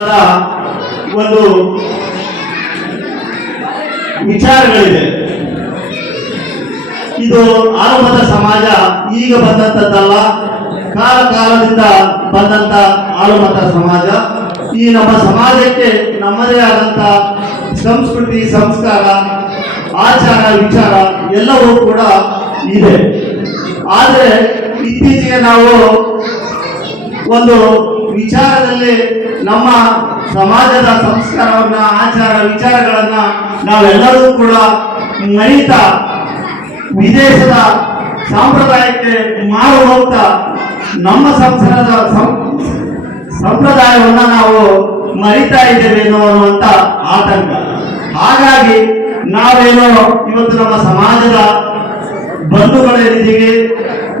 ಒಂದು ವಿಚಾರಗಳಿದೆ. ಇದು ಆರಂಭದ ಸಮಾಜ ಈಗ ಬಂದಂತದ್ದಲ್ಲ ಕಾಲ ಕಾಲದಿಂದ ಬಂದಂತ ಆಳುಮತ ಸಮಾಜ. ಈ ನಮ್ಮ ಸಮಾಜಕ್ಕೆ ನಮ್ಮದೇ ಆದಂತ ಸಂಸ್ಕೃತಿ, ಸಂಸ್ಕಾರ, ಆಚಾರ, ವಿಚಾರ ಎಲ್ಲವೂ ಕೂಡ ಇದೆ. ಆದರೆ ಇತ್ತೀಚೆಗೆ ನಾವು ಒಂದು ವಿಚಾರದಲ್ಲಿ ನಮ್ಮ ಸಮಾಜದ ಸಂಸ್ಕಾರವನ್ನ, ಆಚಾರ ವಿಚಾರಗಳನ್ನ ನಾವೆಲ್ಲರೂ ಕೂಡ ಮರಿತಾ ವಿದೇಶದ ಸಾಂಪ್ರದಾಯಕ್ಕೆ ಮಾರು ಹೋಗ್ತಾ ನಮ್ಮ ಸಂಸಾರದ ಸಂಪ್ರದಾಯವನ್ನ ನಾವು ಮರಿತಾ ಇದ್ದೇವೆ ಅನ್ನುವಂತ ಆತಂಕ. ಹಾಗಾಗಿ ನಾವೇನೋ ಇವತ್ತು ನಮ್ಮ ಸಮಾಜದ ಬಂಧುಗಳೇನಿದ್ದೀವಿ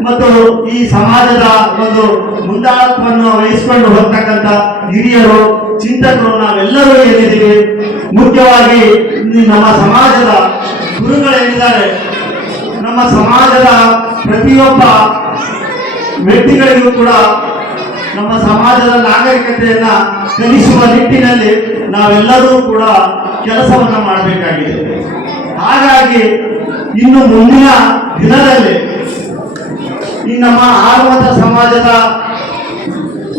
ಮತ್ತು ಈ ಸಮಾಜದ ಒಂದು ಮುಂದಾಳತ್ವವನ್ನು ವಹಿಸಿಕೊಂಡು ಹೋಗ್ತಕ್ಕಂಥ ಹಿರಿಯರು, ಚಿಂತಕರು ನಾವೆಲ್ಲರೂ ಏನಿದ್ದೀವಿ ಮುಖ್ಯವಾಗಿ ನಮ್ಮ ಸಮಾಜದ ಗುರುಗಳೇನಿದ್ದಾರೆ ನಮ್ಮ ಸಮಾಜದ ಪ್ರತಿಯೊಬ್ಬ ವ್ಯಕ್ತಿಗಳಿಗೂ ಕೂಡ ನಮ್ಮ ಸಮಾಜದ ನಾಗರಿಕತೆಯನ್ನ ಕಲಿಸುವ ನಿಟ್ಟಿನಲ್ಲಿ ನಾವೆಲ್ಲರೂ ಕೂಡ ಕೆಲಸವನ್ನು ಮಾಡಬೇಕಾಗಿದೆ. ಹಾಗಾಗಿ ಇನ್ನು ಮುಂದಿನ ದಿನದಲ್ಲಿ ಈ ನಮ್ಮ ಆರ್ವತ ಸಮಾಜದ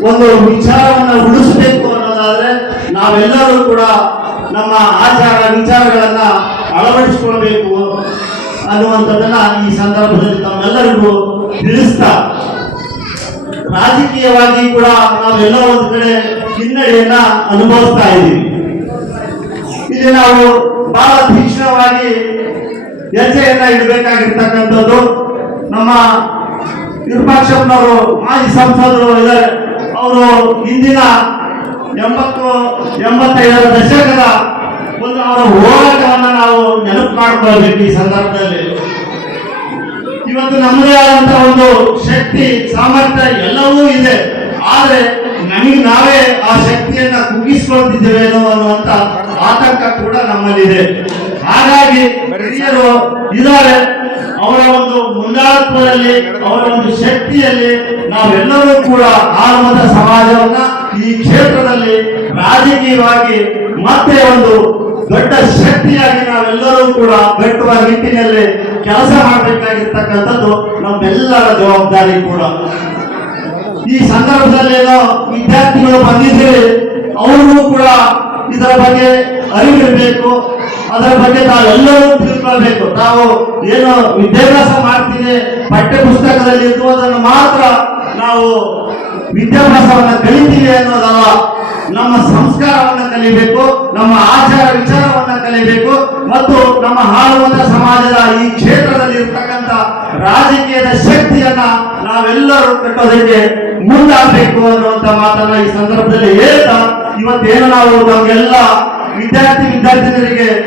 ಒಂದು ವಿಚಾರವನ್ನು ಉಳಿಸಬೇಕು ಅನ್ನೋದಾದ್ರೆ ನಾವೆಲ್ಲರೂ ಕೂಡ ನಮ್ಮ ಆಚಾರ ವಿಚಾರಗಳನ್ನ ಅಳವಡಿಸಿಕೊಳ್ಬೇಕು ಅನ್ನುವಂಥದ್ದನ್ನ ಈ ಸಂದರ್ಭದಲ್ಲಿ ತಮ್ಮೆಲ್ಲರಿಗೂ ತಿಳಿಸ್ತಾ ರಾಜಕೀಯವಾಗಿ ಕೂಡ ನಾವೆಲ್ಲ ಒಂದು ಕಡೆ ಹಿನ್ನಡೆಯನ್ನ ಅನುಭವಿಸ್ತಾ ಇದ್ದೀವಿ. ಇಲ್ಲಿ ನಾವು ಬಹಳ ತೀಕ್ಷ್ಣವಾಗಿ ಹೆಜ್ಜೆಯನ್ನ ಇಡಬೇಕಾಗಿರ್ತಕ್ಕಂಥದ್ದು ನಮ್ಮ ವಿರೂಪಾಕ್ಷಪ್ಪನವರು, ಮಾಜಿ ಸಂಸದರು ಇದ್ದಾರೆ. ಅವರು ಹಿಂದಿನ ಎಂಬತ್ತು, ಎಂಬತ್ತೈದರ ದಶಕದ ಒಂದು ಅವರ ಹೋರಾಟವನ್ನು ನಾವು ನೆನಪು ಮಾಡ್ಕೊಳ್ಬೇಕು ಈ ಸಂದರ್ಭದಲ್ಲಿ. ಇವತ್ತು ನಮ್ಮದೇ ಆದಂತಹ ಒಂದು ಶಕ್ತಿ, ಸಾಮರ್ಥ್ಯ ಎಲ್ಲವೂ ಇದೆ. ಆದರೆ ನಮಗೆ ನಾವೇ ಆ ಶಕ್ತಿಯನ್ನ ಕುಗ್ಗಿಸ್ಕೊಳ್ತಿದ್ದೇವೇನೋ ಅನ್ನುವಂತ ಆತಂಕ ಕೂಡ ನಮ್ಮಲ್ಲಿದೆ. ಹಾಗಾಗಿ ಹಿರಿಯರು ಇದ್ದಾರೆ. ಅವರ ಒಂದು ಮುಂದಾಳತ್ವದಲ್ಲಿ ಅವರ ಒಂದು ಶಕ್ತಿಯಲ್ಲಿ ನಾವೆಲ್ಲರೂ ಕೂಡ ಆರ್ಮದ ಸಮಾಜವನ್ನ ಈ ಕ್ಷೇತ್ರದಲ್ಲಿ ರಾಜಕೀಯವಾಗಿ ಮತ್ತೆ ಒಂದು ದೊಡ್ಡ ಶಕ್ತಿಯಾಗಿ ನಾವೆಲ್ಲರೂ ಕೂಡ ಬೆಟ್ಟುವ ನಿಟ್ಟಿನಲ್ಲಿ ಕೆಲಸ ಮಾಡಬೇಕಾಗಿರ್ತಕ್ಕಂಥದ್ದು ನಮ್ಮೆಲ್ಲರ ಜವಾಬ್ದಾರಿ ಕೂಡ. ಈ ಸಂದರ್ಭದಲ್ಲಿ ಏನೋ ವಿದ್ಯಾರ್ಥಿಗಳು ಬಂದಿದ್ದೀರಿ ಅವ್ರಿಗೂ ಕೂಡ ಇದರ ಬಗ್ಗೆ ಅರಿವಿರಬೇಕು. ಅದರ ಬಗ್ಗೆ ತಾವೆಲ್ಲರೂ ತಿಳ್ಕೊಳ್ಬೇಕು. ತಾವು ಏನು ವಿದ್ಯಾಭ್ಯಾಸ ಮಾಡ್ತೀನಿ ಪಠ್ಯ ಪುಸ್ತಕದಲ್ಲಿ ಇರುವುದನ್ನು ಮಾತ್ರ ನಾವು ವಿದ್ಯಾಭ್ಯಾಸವನ್ನು ಕಲಿತೀವಿ ಅನ್ನೋದಲ್ಲ, ನಮ್ಮ ಸಂಸ್ಕಾರವನ್ನು ಕಲಿಬೇಕು, ನಮ್ಮ ಆಚಾರ ವಿಚಾರವನ್ನು ಕಲಿಬೇಕು, ಮತ್ತು ನಮ್ಮ ಹಾಳುವಂತ ಸಮಾಜದ ಈ ಕ್ಷೇತ್ರದಲ್ಲಿ ಇರ್ತಕ್ಕಂಥ ರಾಜಕೀಯದ ಶಕ್ತಿಯನ್ನ ನಾವೆಲ್ಲರೂ ಕಟ್ಟೋದಕ್ಕೆ ಮುಂದಾಗಬೇಕು ಅನ್ನುವಂತ ಮಾತನ್ನ ಈ ಸಂದರ್ಭದಲ್ಲಿ ಹೇಳ್ತಾ, ಇವತ್ತೇನು ನಾವು ನಮಗೆಲ್ಲ ವಿದ್ಯಾರ್ಥಿ ವಿದ್ಯಾರ್ಥಿನಿಯರಿಗೆ